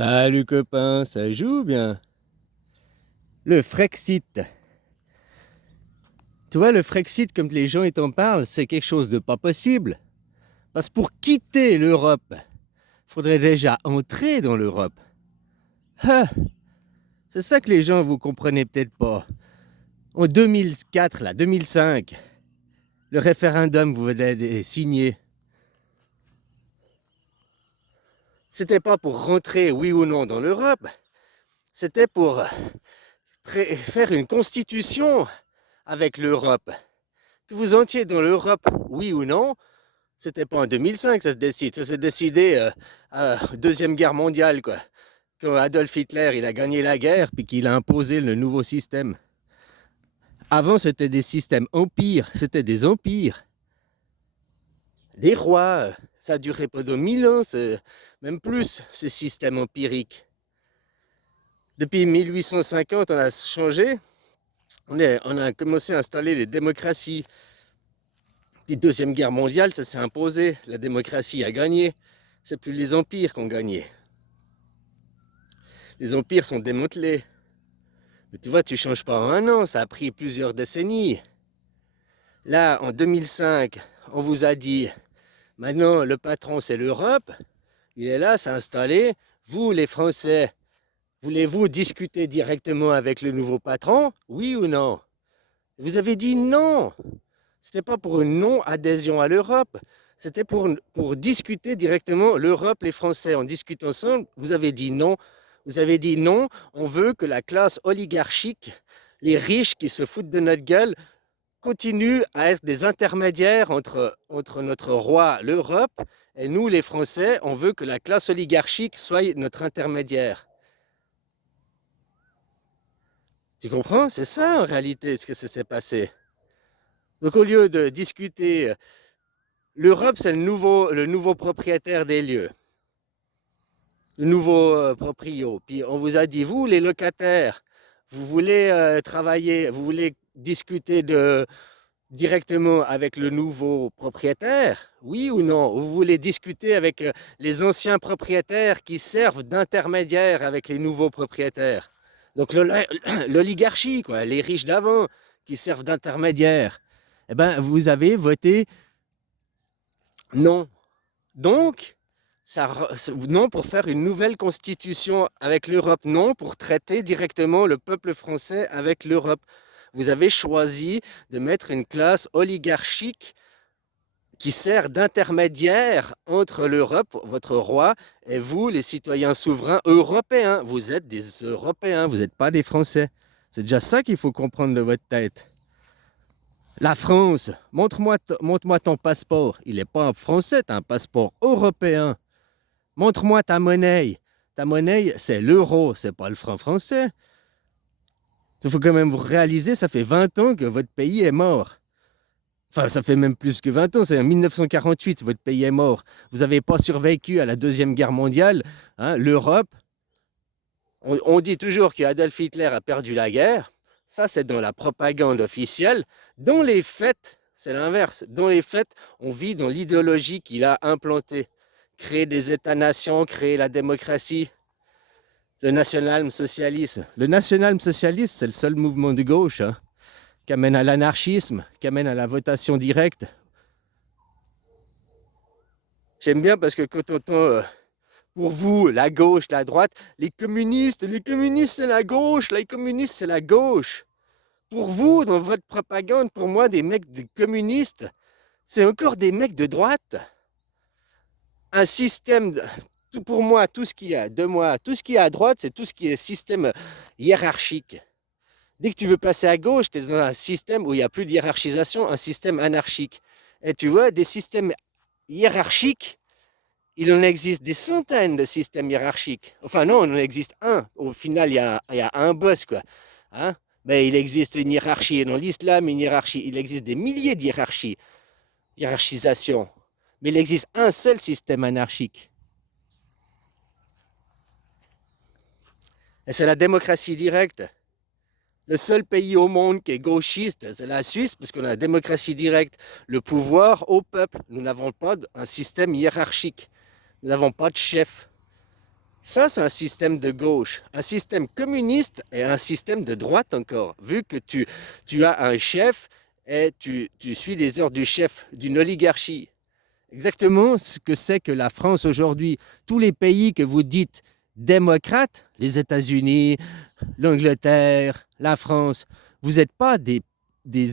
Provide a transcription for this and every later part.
Salut copain, ça joue bien? Le Frexit. Tu vois, le Frexit, comme les gens t'en parlent, c'est quelque chose de pas possible. Parce que pour quitter l'Europe, il faudrait déjà entrer dans l'Europe. Ah, c'est ça que les gens vous comprenez peut-être pas. En 2004, là, 2005, le référendum vous venez signé. C'était pas pour rentrer, oui ou non, dans l'Europe. C'était pour faire une constitution avec l'Europe. Que vous entiez dans l'Europe, oui ou non, c'était pas en 2005 ça se décide. Ça s'est décidé à la Deuxième Guerre mondiale, quoi. Quand Adolf Hitler il a gagné la guerre, puis qu'il a imposé le nouveau système. Avant, c'était des systèmes empires, c'était des empires. Des rois, ça a duré pendant 1000 ans, même plus, ce système empirique. Depuis 1850, on a changé, on a commencé à installer les démocraties. Puis Deuxième Guerre mondiale, ça s'est imposé, la démocratie a gagné. C'est plus les empires qui ont gagné. Les empires sont démantelés. Mais tu vois, tu ne changes pas en un an, ça a pris plusieurs décennies. Là, en 2005, on vous a dit, maintenant le patron c'est l'Europe, il est là, s'est installé. Vous les Français, voulez-vous discuter directement avec le nouveau patron? Oui ou non? Vous avez dit non. C'était pas pour une non-adhésion à l'Europe. C'était pour discuter directement l'Europe, les Français. On discute ensemble. Vous avez dit non. Vous avez dit non. On veut que la classe oligarchique, les riches qui se foutent de notre gueule, continuent à être des intermédiaires entre notre roi, l'Europe, et nous, les Français. On veut que la classe oligarchique soit notre intermédiaire. Tu comprends? C'est ça en réalité ce que ça s'est passé. Donc au lieu de discuter, l'Europe c'est le nouveau propriétaire des lieux, le nouveau proprio. Puis on vous a dit, vous les locataires, vous voulez travailler, vous voulez discuter directement avec le nouveau propriétaire, oui ou non? Vous voulez discuter avec les anciens propriétaires qui servent d'intermédiaires avec les nouveaux propriétaires. Donc l'oligarchie, quoi, les riches d'avant qui servent d'intermédiaires. Eh ben, vous avez voté non. Donc, non pour faire une nouvelle constitution avec l'Europe, non pour traiter directement le peuple français avec l'Europe. Vous avez choisi de mettre une classe oligarchique qui sert d'intermédiaire entre l'Europe, votre roi, et vous, les citoyens souverains européens. Vous êtes des Européens, vous n'êtes pas des Français. C'est déjà ça qu'il faut comprendre de votre tête. La France, montre-moi ton passeport. Il n'est pas français, tu as un passeport européen. Montre-moi ta monnaie. Ta monnaie, c'est l'euro, c'est pas le franc français. Il faut quand même vous réaliser, ça fait 20 ans que votre pays est mort. Enfin, ça fait même plus que 20 ans, c'est en 1948, votre pays est mort. Vous n'avez pas survécu à la Deuxième Guerre mondiale. Hein, l'Europe, on dit toujours qu'Adolf Hitler a perdu la guerre. Ça, c'est dans la propagande officielle. Dans les faits, c'est l'inverse. Dans les faits, on vit dans l'idéologie qu'il a implantée. Créer des États-nations, créer la démocratie, le national-socialisme. Le national-socialisme, c'est le seul mouvement de gauche qui amène à l'anarchisme, qui amène à la votation directe. J'aime bien parce que quand on entend pour vous, la gauche, la droite, les communistes c'est la gauche, les communistes c'est la gauche. Pour vous, dans votre propagande, pour moi, des mecs communistes, c'est encore des mecs de droite. Un système, pour moi, tout ce qu'il y a, tout ce qui est à droite, c'est tout ce qui est système hiérarchique. Dès que tu veux passer à gauche, tu es dans un système où il n'y a plus de hiérarchisation, un système anarchique. Et tu vois, des systèmes hiérarchiques, il en existe des centaines de systèmes hiérarchiques. Enfin non, il en existe un. Au final, il y a un boss, quoi. Hein? Mais il existe une hiérarchie dans l'islam, une hiérarchie. Il existe des milliers de hiérarchies, hiérarchisation. Mais il existe un seul système anarchique. Et c'est la démocratie directe. Le seul pays au monde qui est gauchiste, c'est la Suisse, parce qu'on a la démocratie directe. Le pouvoir au peuple. Nous n'avons pas un système hiérarchique. Nous n'avons pas de chef. Ça, c'est un système de gauche, un système communiste et un système de droite encore, vu que tu as un chef et tu suis les ordres du chef d'une oligarchie. Exactement ce que c'est que la France aujourd'hui. Tous les pays que vous dites démocrates, les États-Unis, l'Angleterre, la France, vous n'êtes pas des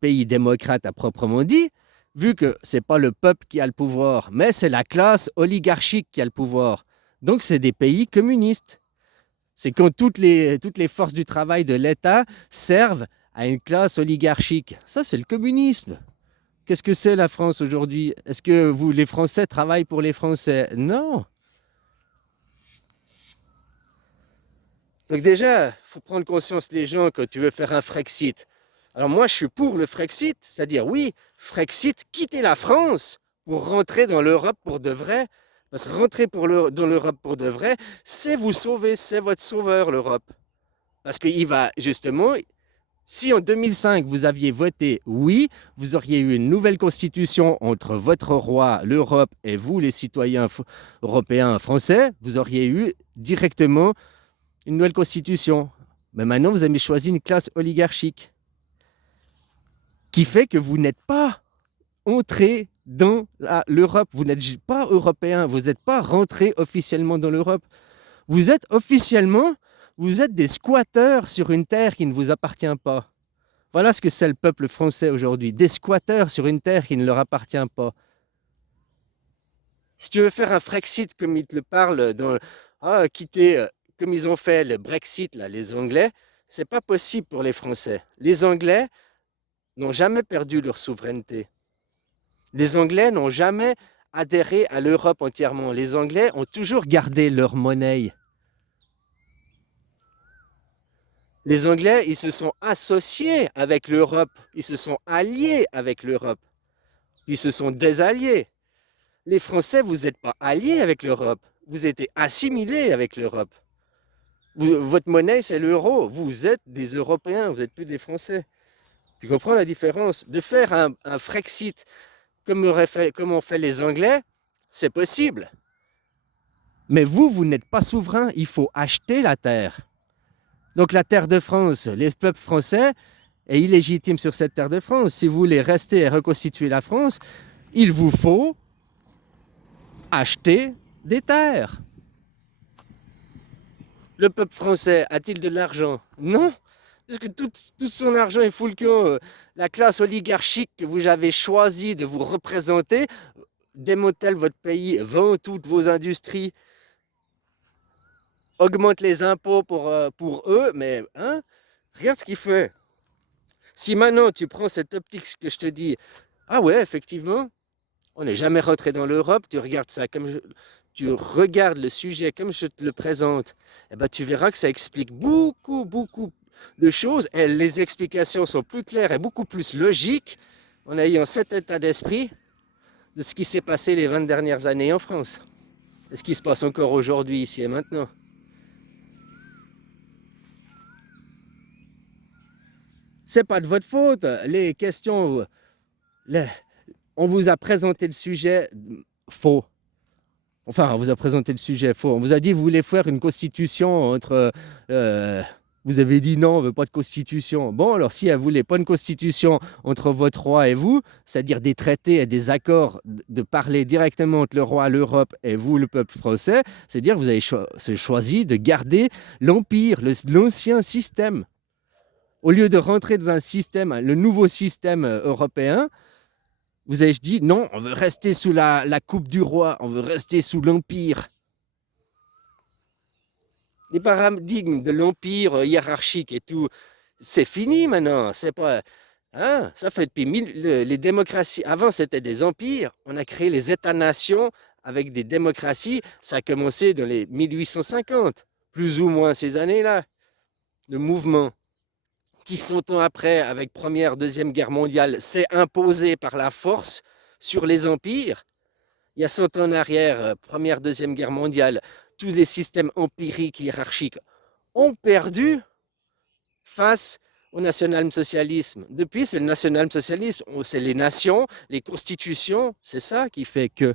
pays démocrates à proprement dit, vu que ce n'est pas le peuple qui a le pouvoir, mais c'est la classe oligarchique qui a le pouvoir. Donc c'est des pays communistes. C'est quand toutes les forces du travail de l'État servent à une classe oligarchique. Ça, c'est le communisme. Qu'est-ce que c'est la France aujourd'hui? Est-ce que vous, les Français, travaillent pour les Français? Non. Donc déjà, il faut prendre conscience les gens quand tu veux faire un Frexit. Alors moi, je suis pour le Frexit, c'est-à-dire oui, Frexit, quitter la France pour rentrer dans l'Europe pour de vrai. Parce que rentrer dans l'Europe pour de vrai, c'est vous sauver, c'est votre sauveur, l'Europe. Parce qu'il va justement, si en 2005 vous aviez voté oui, vous auriez eu une nouvelle constitution entre votre roi, l'Europe et vous, les citoyens européens français, vous auriez eu directement une nouvelle constitution. Mais maintenant, vous avez choisi une classe oligarchique qui fait que vous n'êtes pas entré dans l'Europe. Vous n'êtes pas européen, vous n'êtes pas rentré officiellement dans l'Europe. Vous êtes officiellement, vous êtes des squatteurs sur une terre qui ne vous appartient pas. Voilà ce que c'est le peuple français aujourd'hui, des squatteurs sur une terre qui ne leur appartient pas. Si tu veux faire un Frexit comme ils te le parlent, quitter, comme ils ont fait le Brexit, là, les Anglais, c'est pas possible pour les Français. Les Anglais n'ont jamais perdu leur souveraineté. Les Anglais n'ont jamais adhéré à l'Europe entièrement. Les Anglais ont toujours gardé leur monnaie. Les Anglais, ils se sont associés avec l'Europe, ils se sont alliés avec l'Europe, ils se sont désalliés. Les Français, vous n'êtes pas alliés avec l'Europe, vous êtes assimilés avec l'Europe. Votre monnaie, c'est l'euro, vous êtes des Européens, vous n'êtes plus des Français. Tu comprends la différence? De faire un Frexit comme ont fait les Anglais, c'est possible. Mais vous n'êtes pas souverain, il faut acheter la terre. Donc la terre de France, les peuples français est illégitime sur cette terre de France. Si vous voulez rester et reconstituer la France, il vous faut acheter des terres. Le peuple français a-t-il de l'argent? Non, parce que tout son argent est fou le camp. La classe oligarchique que vous avez choisi de vous représenter démantèle votre pays, vend toutes vos industries, augmente les impôts pour eux, mais hein, regarde ce qu'il fait. Si maintenant tu prends cette optique que je te dis, ah ouais, effectivement, on n'est jamais rentré dans l'Europe, tu regardes ça tu regardes le sujet comme je te le présente, eh ben, tu verras que ça explique beaucoup de choses et les explications sont plus claires et beaucoup plus logiques en ayant cet état d'esprit de ce qui s'est passé les 20 dernières années en France et ce qui se passe encore aujourd'hui, ici et maintenant. C'est pas de votre faute. Les questions, on vous a présenté le sujet faux. Enfin, on vous a présenté le sujet faux. On vous a dit vous voulez faire une constitution entre. Vous avez dit non, on ne veut pas de constitution. Bon, alors si elle ne voulait pas une constitution entre votre roi et vous, c'est-à-dire des traités et des accords de parler directement entre le roi, l'Europe et vous, le peuple français, c'est-à-dire que vous avez choisi de garder l'empire, l'ancien système. Au lieu de rentrer dans un système, le nouveau système européen, vous avez dit non, on veut rester sous la coupe du roi, on veut rester sous l'empire. Les paradigmes de l'empire hiérarchique et tout, c'est fini maintenant. C'est pas, hein, ça fait depuis les démocraties. Avant, c'était des empires. On a créé les États-nations avec des démocraties. Ça a commencé dans les 1850, plus ou moins ces années-là. Le mouvement qui 100 ans après, avec Première, Deuxième Guerre mondiale, s'est imposé par la force sur les empires. Il y a 100 ans en arrière, Première, Deuxième Guerre mondiale, tous les systèmes empiriques, hiérarchiques ont perdu face au national-socialisme. Depuis, c'est le national-socialisme, c'est les nations, les constitutions, c'est ça qui fait que.